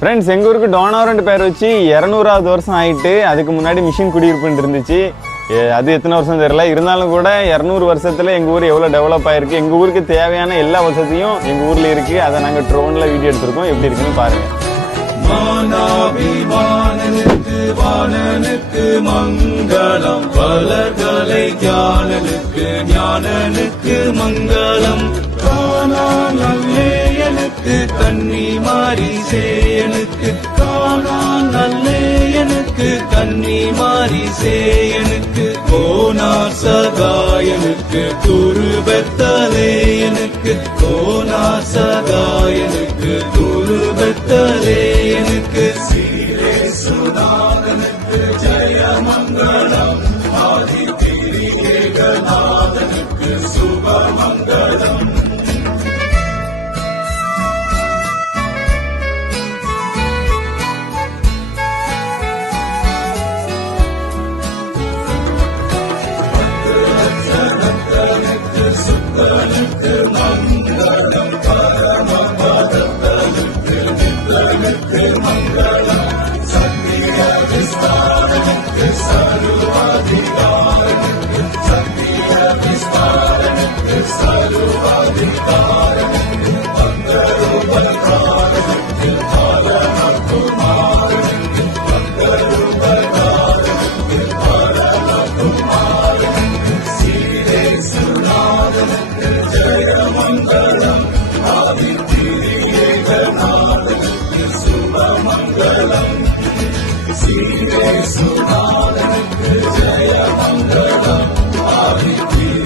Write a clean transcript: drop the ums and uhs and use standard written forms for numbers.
Friends, எங்கள் ஊருக்கு டோனாவரன்ட்டு பேர் வச்சு 200வது வருஷம் ஆகிட்டு. அதுக்கு முன்னாடி மிஷின் குடியிருப்புன்னு இருந்துச்சு. அது எத்தனை வருஷம் தெரியல. இருந்தாலும் கூட 200 வருஷத்தில் எங்கள் ஊர் எவ்வளோ டெவலப் ஆகிருக்கு. எங்கள் ஊருக்கு தேவையான எல்லா வசதியும் எங்கள் ஊரில் இருக்குது. அதை நாங்கள் ட்ரோனில் வீடியோ எடுத்திருக்கோம். எப்படி இருக்குன்னு பாருங்கள். மானாபிமானனுக்கு வாணனுக்கு மங்களம், பலர்கலை ஞானனுக்கு ஞானனுக்கு மங்களம். காணாநல்லேயனுக்கு கன்னி மாறி சேயனுக்கு, காணாநல்லேயனுக்கு கன்னி மாறி சேயனுக்கு, கோனார் சகாயனுக்கு குருபெத்தலேயனுக்கு, கோனார் சகாயனுக்கு குருபெத்தலேயனுக்கு, சீரே சுநாதனுக்கு ஜெயமங்கலம், ஆதிதிரியேகநாதனுக்கு சுபமங்கலம். சுத்தனுக்கு மங்களம், பரமபதத்தனுக்கு நித்தனுக்கு மங்களம், சத்திய விஸ்தாரனுக்கு சர்வாதிகாரனுக்கு, சத்திய விஸ்தாரனுக்கு சர்வாதிகாரனுக்கு, பங்கருபகாரனுக்கு பரமகுமாரனுக்கு, பங்கருபகாரனுக்கு பரமகுமாரனுக்கு, சீரே சுநாதனுக்கு ஜெயமங்கலம், ஆதிதிரியேகநாதனுக்கு சுபமங்கலம், சீரே சுநாதனுக்கு ஜெயமங்கலம், ஆதிதிரியேகநாதனுக்கு